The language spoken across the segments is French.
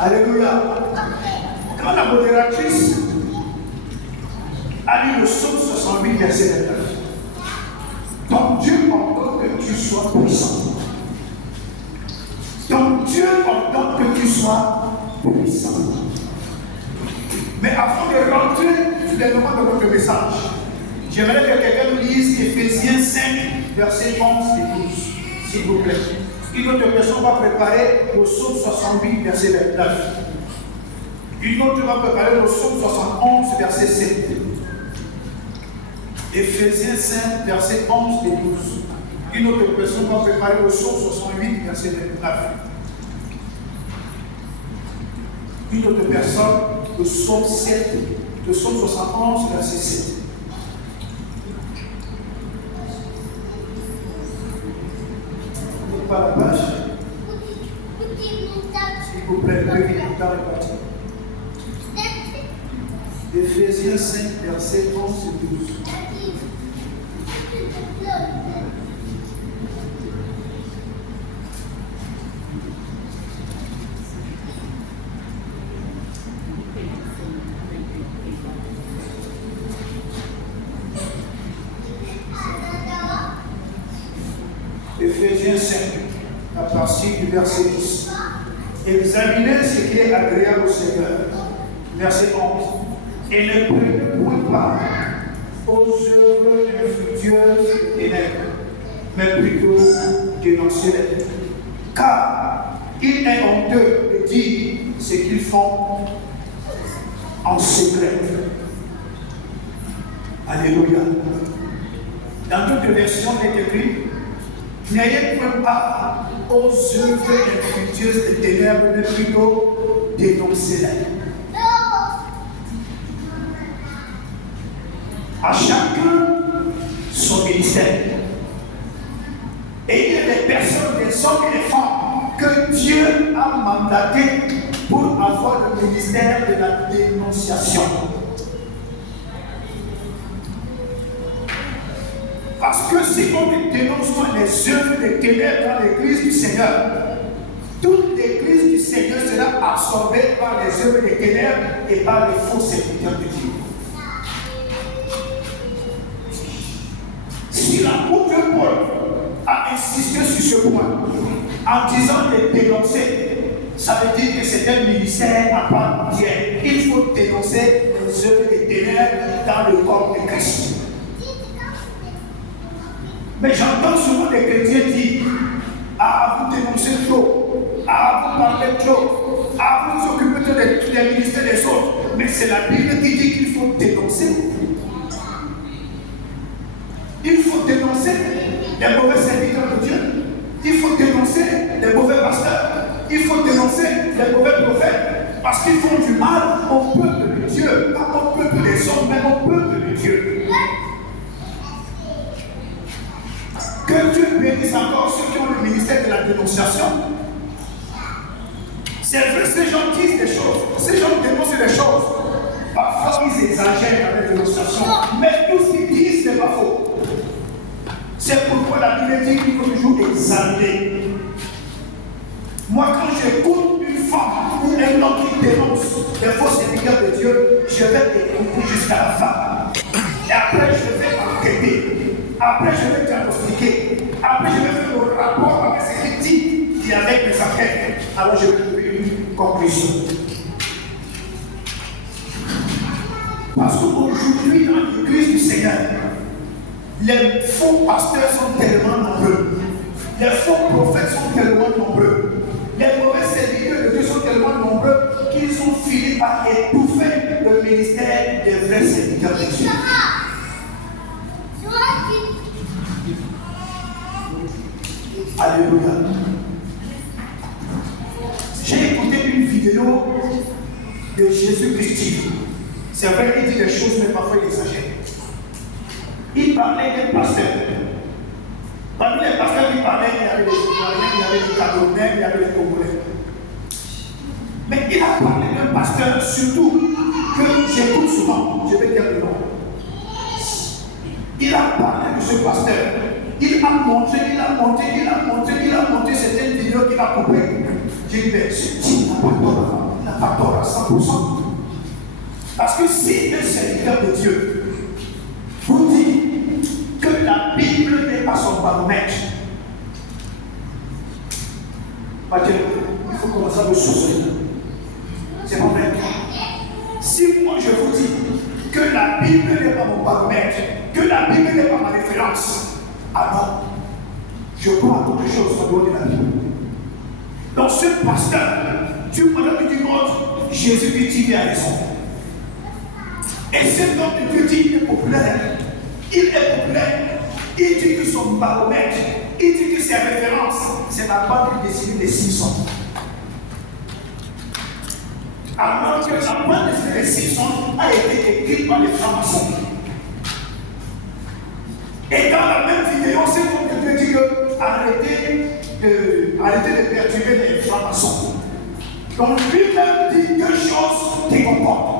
Alléluia. Quand la modératrice a lu le psaume 68, verset 29, ton Dieu ordonne que tu sois puissant. Ton Dieu ordonne que tu sois puissant. Mais avant de rentrer sur les moments de votre message, j'aimerais que quelqu'un nous lise Éphésiens 5, versets 11 et 12, s'il vous plaît. Une autre personne va préparer le psaume 68, verset 29. Une autre va préparer le psaume 71, verset 7. Éphésiens 5, verset 11 et 12. Une autre personne va préparer le psaume 68, verset 29. Une autre personne, le psaume 7, le psaume 71, verset 7. Pas la page. S'il vous plaît, le vite est parti. Éphésiens 5, verset 11 et 12. Éphésiens 5, à partir du verset 10. Examinez ce qui est agréable au Seigneur. Verset 11. Et ne prenez point part aux œuvres infructueuses des ténèbres, mais plutôt dénoncez-les. Car il est honteux de dire ce qu'ils font en secret. Alléluia. Dans d'autres versions, il est écrit: n'ayez point part aux œuvres infructueuses des ténèbres, mais plutôt dénoncez-les. À chacun son ministère. Et il y a des personnes, des hommes et des femmes que Dieu a mandatés pour avoir le ministère de la dénonciation. Parce que si on ne dénonce pas les œuvres des ténèbres dans l'église du Seigneur, toute l'église du Seigneur sera absorbée par les œuvres des ténèbres et par les faux serviteurs de Dieu. Si l'apôtre Paul a insisté sur ce point en disant de dénoncer, ça veut dire que c'est un ministère à part entière. Il faut dénoncer les œuvres des ténèbres dans le corps de Christ. Mais j'entends souvent des chrétiens dire: ah, vous dénoncez trop, ah, vous parlez trop, ah, vous occupez des ministères des autres. Mais c'est la Bible qui dit qu'il faut dénoncer. Il faut dénoncer les mauvais serviteurs de Dieu. Il faut dénoncer les mauvais pasteurs. Il faut dénoncer les mauvais prophètes. Parce qu'ils font du mal au peuple de Dieu. Pas au peuple des hommes, mais au peuple de Dieu. Que Dieu bénisse encore ceux qui ont le ministère de la dénonciation. C'est vrai, ces gens disent des choses. Ces gens dénoncent des choses. Parfois, ils exagèrent dans la dénonciation. Mais tout ce qu'ils disent n'est pas faux. C'est pourquoi la Bible dit qu'il faut toujours examiner. Moi, quand j'écoute une femme ou un homme qui dénonce les faux serviteurs de Dieu, je vais écouter jusqu'à la fin. Et après, je vais enquêter. Après, je vais diagnostiquer. Après, je vais faire le rapport avec ce qu'il dit et avec mes enquêtes. Alors, je vais trouver une conclusion. Parce qu'aujourd'hui, dans l'église du Seigneur, les faux pasteurs sont tellement nombreux. Les faux prophètes sont tellement nombreux. Les mauvais serviteurs de Dieu sont tellement nombreux qu'ils ont fini par étouffer le ministère des vrais serviteurs de Dieu. Alléluia. J'ai écouté une vidéo de Jésus-Christ. C'est vrai qu'il dit des choses, mais parfois il exagère. Il parlait d'un pasteur. Parmi les pasteurs qui parlaient, il y avait des Ivoiriens, il y avait des Camerounais, il y avait des Congolais. Mais il a parlé d'un pasteur, surtout, que j'écoute souvent. Je vais dire le nom. Il a parlé de ce pasteur. Il a monté certaines vidéos qu'il a coupées. J'ai dit, mais ce type n'a pas tort. 100%. Parce que si un serviteur de Dieu vous dit que la Bible n'est pas son baromètre, il faut commencer à me soucier. C'est pas vrai. Si moi je vous dis que la Bible n'est pas mon baromètre, que la Bible n'est pas ma référence, alors je crois à quelque chose au niveau de la Bible. Donc ce pasteur, tu m'as dit autre, Jésus-Christ dit a raison. Et cet homme de Dieu dit qu'il est populaire. Il est populaire. Il dit que son baromètre, il dit que ses références, c'est la bande dessinée des Simpsons. Alors que la bande dessinée des Simpsons a été écrite par les francs-maçons. Et dans la même vidéo, c'est comme Dieu dit que arrêtez de perturber les francs-maçons. Donc lui-même dit deux choses qui concordent.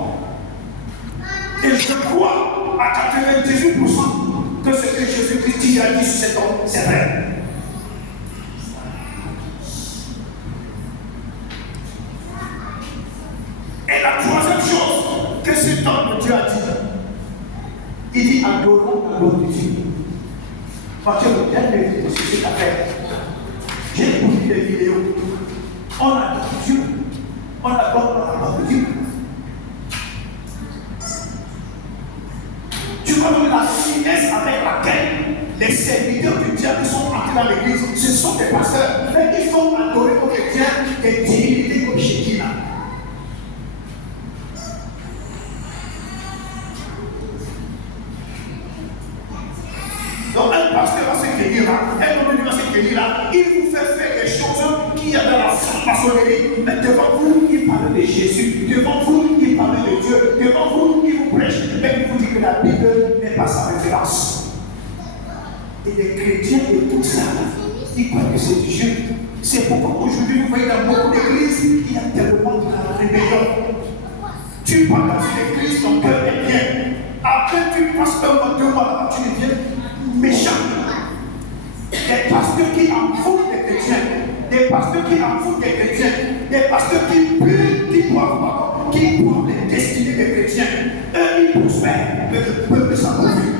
Et je crois à 98% que ce que Jésus-Christ a dit sur cet homme, c'est vrai. Et la troisième chose que cet homme de Dieu a dit, il dit adorons la gloire de Dieu. Parce que le dernier vidéo sur cette affaire, j'ai écouté des vidéos. On adore Dieu, on adore la gloire de Dieu. Tu vois donc la finesse avec laquelle les serviteurs du diable sont entrés dans l'église, ce sont des pasteurs, mais ils font adorer aux chrétiens des divinités comme Shekinah. Donc un pasteur va se cueillir là, un homme va se cueillir là, il vous fait faire des choses qu'il y a dans la franc-maçonnerie, mais devant vous, il parle de Jésus, devant vous, il parle de Dieu, devant vous, il vous prêche, mais il vous dit que la Bible n'est pas sa référence. Et les chrétiens écoutent ça, ils croient que c'est du jeu. C'est pourquoi aujourd'hui, vous voyez dans beaucoup d'églises, il y a tellement de rébellion. Tu parles dans une église, ton cœur est bien. Après, tu passes un mois, 2 mois là-bas, tu deviens méchant. Des pasteurs qui en foutent des chrétiens, des pasteurs qui en foutent des chrétiens, des pasteurs qui puent, qui boivent les destinées des chrétiens. Eux, ils prospèrent, mais le peuple s'en profite.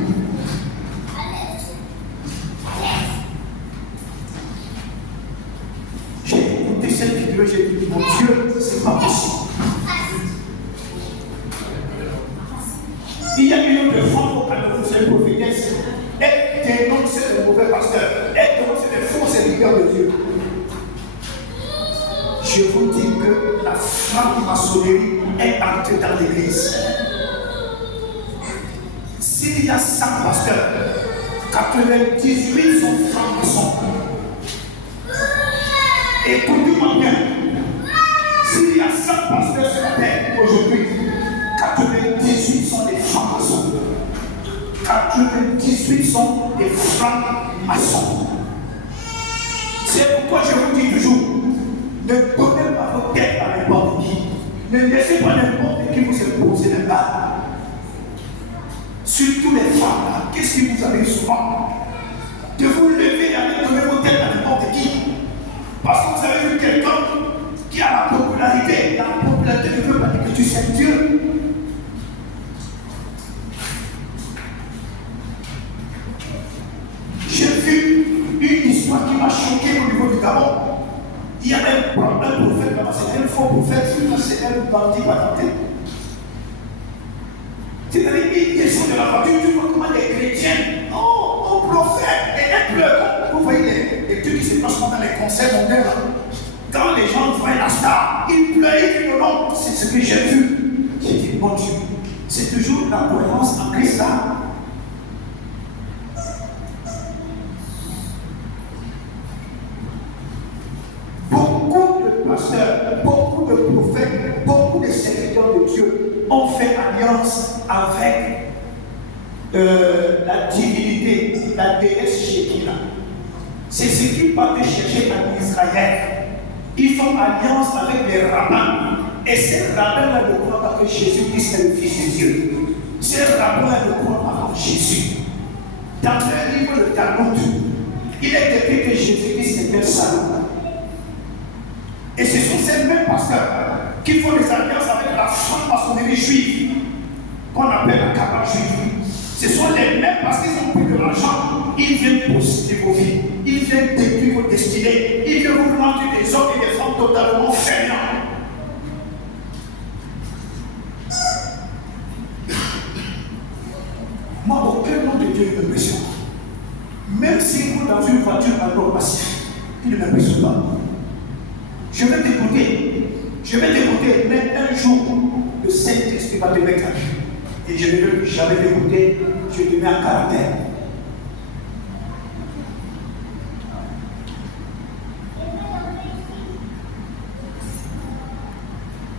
J'ai écouté cette vidéo, j'ai dit, mon Dieu, c'est pas possible. Il y a une autre fois au Cameroun, c'est une prophétesse. Elle dénonce les mauvais pasteurs. Elle dénonce les faux serviteurs de Dieu. Je vous dis que la franc-maçonnerie est entrée dans l'église. S'il y a 100 pasteurs, 98 sont francs-maçons. Écoutez-moi bien. S'il y a 100 pasteurs sur la terre aujourd'hui, 98 sont des francs-maçons. 98 sont des francs-maçons. C'est pourquoi je vous dis toujours, ne donnez pas votre tête à n'importe qui. Ne laissez pas n'importe qui vous imposer les balles. Surtout les femmes là, qu'est-ce qui vous arrive souvent? De vous lever et aller donner vos têtes à n'importe qui. Parce que vous avez vu quelqu'un qui a la popularité. La popularité ne veut pas dire que tu sais Dieu. J'ai vu une histoire qui m'a choqué au niveau du Gabon. Il y avait un prophète là-bas, c'était un faux prophète, c'était un bandit patenté. C'est-à-dire qu'ils descendent de la voiture, tu vois comment les chrétiens, oh prophète, et elle pleure. Vous voyez les trucs qui se passent dans les concerts mondains. Quand les gens voient la star, ils pleurent, ils disent non, c'est ce que j'ai vu. J'ai dit, mon Dieu, c'est toujours la croyance en Christ là. Beaucoup de pasteurs, beaucoup de prophètes, beaucoup de serviteurs de Dieu ont fait alliance avec la divinité, la déesse Shekinah. C'est ce qu'ils partent chercher en Israël. Ils font alliance avec les rabbins. Et ces rabbins-là ne croient pas que Jésus-Christ est le Fils de Dieu. Ces rabbins-là ne croient pas en Jésus. Dans le livre de Talmud, il est écrit que Jésus-Christ est un salaud. Et ce sont ces mêmes pasteurs qui font des alliances avec la franc-maçonnerie juive, qu'on appelle la cabale juive. Ce sont les mêmes parce qu'ils ont pris de l'argent. Ils viennent posséder vos vies. Ils viennent détruire vos destinées. Ils viennent vous rendre des hommes et des femmes totalement fainéants. Moi, aucun nom de Dieu ne m'impressionne. Même si vous dans une voiture à l'eau passif, il ne m'impressionne pas. Je vais t'écouter, mais un jour, le Saint-Esprit va te mettre à jour. Et je ne veux jamais t'écouter, je te mets en caractère.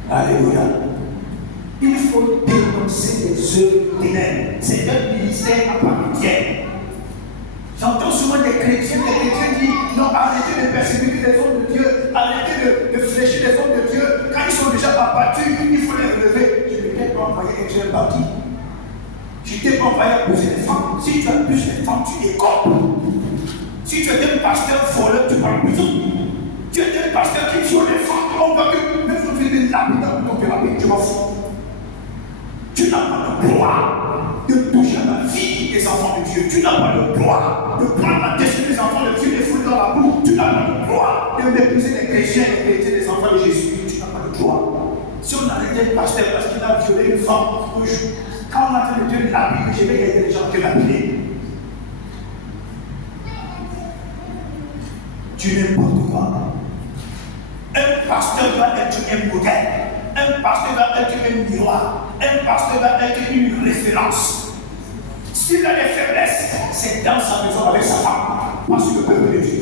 Alléluia. Il faut dénoncer les œuvres ténèbres. C'est un ministère à part entière. J'entends souvent des chrétiens disent non, arrêtez de persécuter les hommes de Dieu, arrêtez de fléchir les hommes de Dieu. Quand ils sont déjà abattus, il faut les relever. Je ne t'ai pas envoyé un seul parti. Je ne t'ai pas envoyé à pousser les femmes. Si tu abuses les femmes, tu écopes. Si tu es un pasteur voleur, tu parles prison. Tu es un pasteur qui viole les femmes. On va que même si tu fais des lapidants pour ton thérapie, tu m'en fous. Tu n'as pas le droit de toucher à la vie des enfants de Dieu. Tu n'as pas le droit de prendre la destinée des enfants de Dieu et les foutre dans la boue. Tu n'as pas le droit de mépriser les chrétiens et mépriser les enfants de Jésus. Tu n'as pas le droit. Si on arrêtait le pasteur parce qu'il a violé une femme, quand on a train de te lapider, je vais aider les gens à te lapider. Tu n'importe quoi. Un pasteur doit être un modèle. Un pasteur doit être un miroir. Un pasteur doit être une référence. S'il a des faiblesses, c'est dans sa maison avec sa femme, pas sur le peuple de Dieu.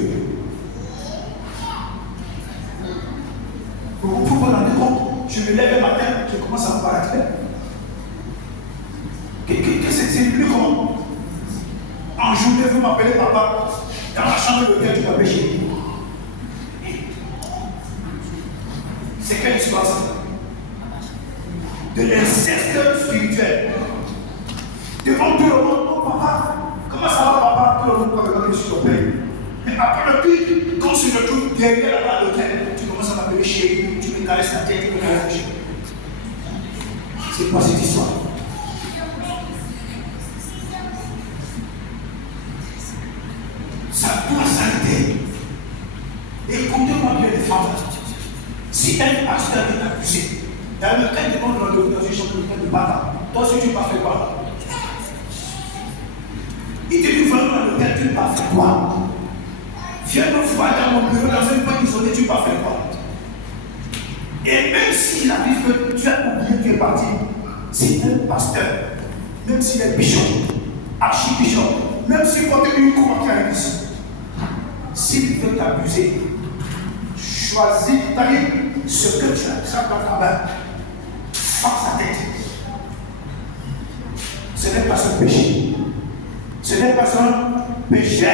Vous pouvez vous rendre compte, je me lève le matin, je commence à me paraître. C'est plus comment? En journée, vous m'appelez papa. Dans la chambre d'hôtel, tu m'appelles chérie. C'est quelle histoire ça? De l'inceste spirituel. Devant tout le monde, oh papa, comment ça va papa? Tout le monde peut regarder sur ton père. Mais après le culte, quand tu te retrouves derrière la l'hôtel, tu commences à m'appeler chérie, tu me caresses la tête, tu me caresses la tête. C'est quoi cette histoire? Ça doit s'arrêter. Écoutez-moi bien les femmes. Si un pasteur est accusé, dans le cas de monde rendez-vous dans une chambre de bataille, toi aussi tu vas faire quoi? Il te dit vraiment dans le cas, tu vas faire quoi? Viens me voir dans mon bureau dans un coin isolé, tu vas faire quoi? Et même s'il arrive que tu as oublié que tu es parti, si un pasteur, même s'il est bishop, archibishop, même s'il porte une croix qui arrive ici, s'il veut t'abuser, choisis ce que tu as dans ta main, face à tête. Ce n'est pas un péché. Ce n'est pas un péché.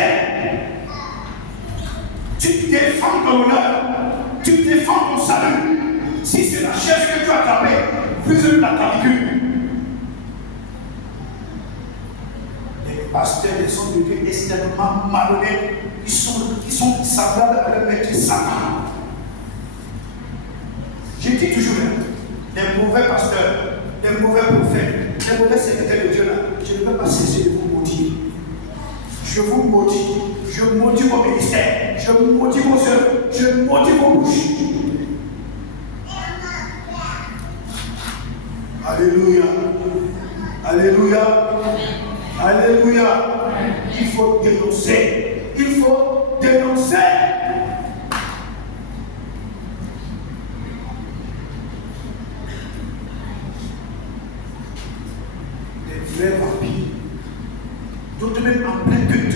Tu défends ton honneur, tu défends ton salut. Si c'est la chaise que tu as tapée, plus la clavicule. Les pasteurs des hommes de Dieu extrêmement malhonnêtes, ils sont semblables à leur maître Satan. Je dis toujours, les mauvais pasteurs, les mauvais prophètes, les mauvais serviteurs de Dieu là, je ne vais pas cesser de vous maudire. Je vous maudis, je maudis vos ministères, je maudis vos œuvres, je maudis vos bouches. Alléluia, alléluia, alléluia. Il faut dénoncer, il faut dénoncer. Vrais vampires, d'autres même en plein culte.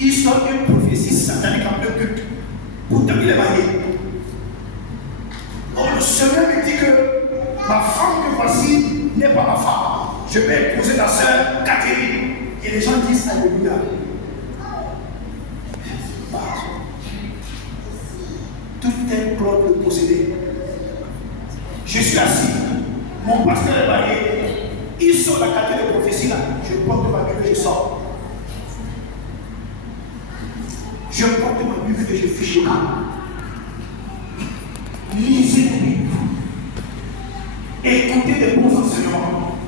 Ils sont une prophétie satanique en plein culte. Pourtant, il est marié. Or, le Seigneur me dit que ma femme que voici n'est pas ma femme. Je vais épouser ta sœur Catherine. Et les gens disent Alléluia. Tout est club de posséder. Je suis assis. Mon pasteur est marié. Ils sont la catégorie de prophétie là. Je porte ma Bible et je sors. Je porte ma Bible et je fiche le camp. Lisez la Bible. Écoutez des bons enseignements.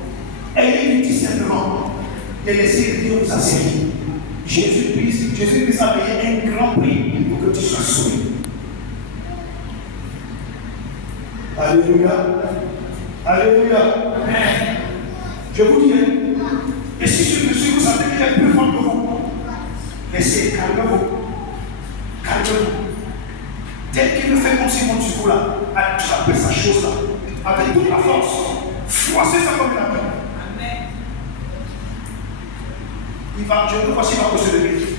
Ayez du discernement. Et laissez Dieu vous asservir. Jésus-Christ a payé un grand prix pour que tu sois sauvé. Alléluia. Alléluia. Je vous dis, et si vous sentez qu'il est plus fort que vous, laissez, calmez-vous. Calmez-vous. Dès qu'il me fait comme si mon Dieu là, attrapez sa chose là, avec toute la force, froissez ça comme la main. Il va, je ne vois pas s'il va se lever.